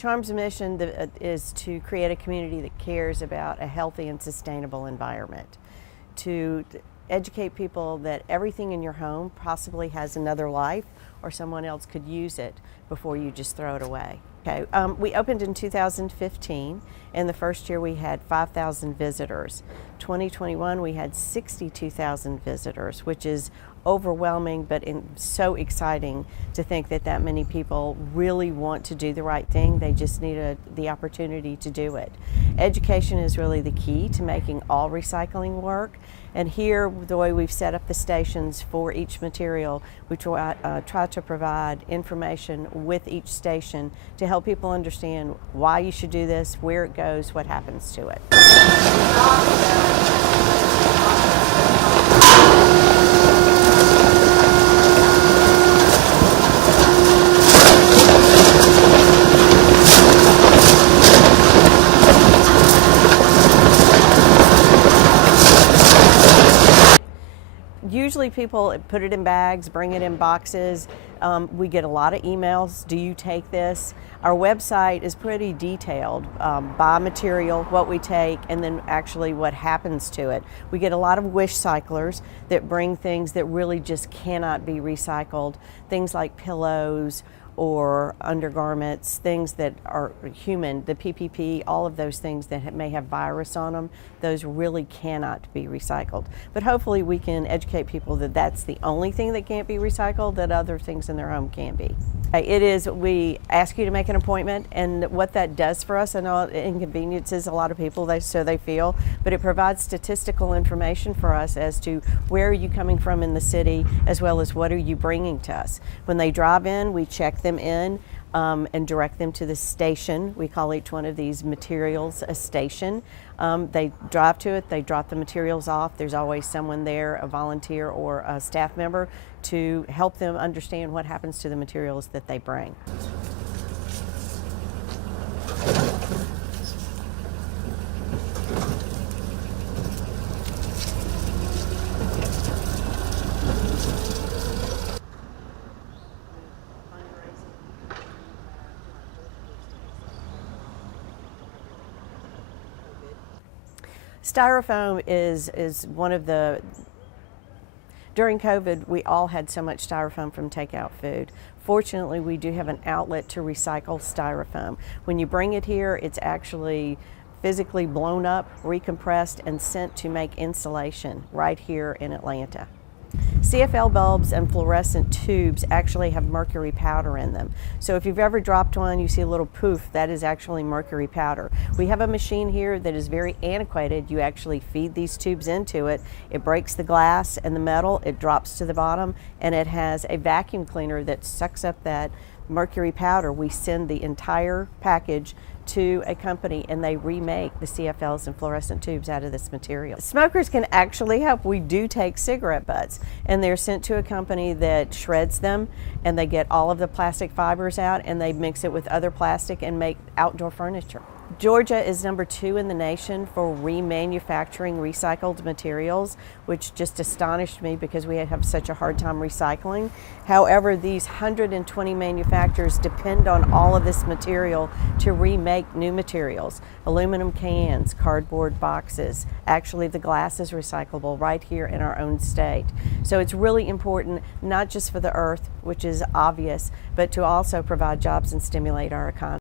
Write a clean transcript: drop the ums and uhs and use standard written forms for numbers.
Charm's mission is to create a community that cares about a healthy and sustainable environment, to educate people that everything in your home possibly has another life or someone else could use it before you just throw it away. Okay, we opened in 2015, and the first year we had 5,000 visitors. 2021 we had 62,000 visitors, which is overwhelming, but so exciting to think that that many people really want to do the right thing. They just need the opportunity to do it. Education is really the key to making all recycling work. And here, the way we've set up the stations for each material, we try to provide information with each station to help people understand why you should do this, where it goes, what happens to it. Usually people put it in bags, bring it in boxes. We get a lot of emails, do you take this? Our website is pretty detailed by material, what we take, and then actually what happens to it. We get a lot of wish cyclers that bring things that really just cannot be recycled, things like pillows or undergarments, things that are human, the PPP, all of those things that may have virus on them, those really cannot be recycled. But hopefully we can educate people that that's the only thing that can't be recycled, that other things in their home can be. It is, we ask you to make an appointment, and what that does for us, I know it inconveniences a lot of people, so they feel, but it provides statistical information for us as to where are you coming from in the city, as well as what are you bringing to us. When they drive in, we check them in and direct them to the station. We call each one of these materials a station. They drive to it, they drop the materials off. There's always someone there, a volunteer or a staff member, to help them understand what happens to the materials that they bring. Styrofoam is one of the, during COVID, we all had so much styrofoam from takeout food. Fortunately, we do have an outlet to recycle styrofoam. When you bring it here, it's actually physically blown up, recompressed, and sent to make insulation right here in Atlanta. CFL bulbs and fluorescent tubes actually have mercury powder in them. So if you've ever dropped one, you see a little poof, that is actually mercury powder. We have a machine here that is very antiquated. You actually feed these tubes into it. It breaks the glass and the metal, it drops to the bottom, and it has a vacuum cleaner that sucks up that mercury powder. We send the entire package to a company and they remake the CFLs and fluorescent tubes out of this material. Smokers can actually help. We do take cigarette butts and they're sent to a company that shreds them, and they get all of the plastic fibers out and they mix it with other plastic and make outdoor furniture. Georgia is #2 in the nation for remanufacturing recycled materials, which just astonished me because we have such a hard time recycling. However, these 120 manufacturers depend on all of this material to remake new materials. Aluminum cans, cardboard boxes, actually the glass is recyclable right here in our own state. So it's really important, not just for the earth, which is obvious, but to also provide jobs and stimulate our economy.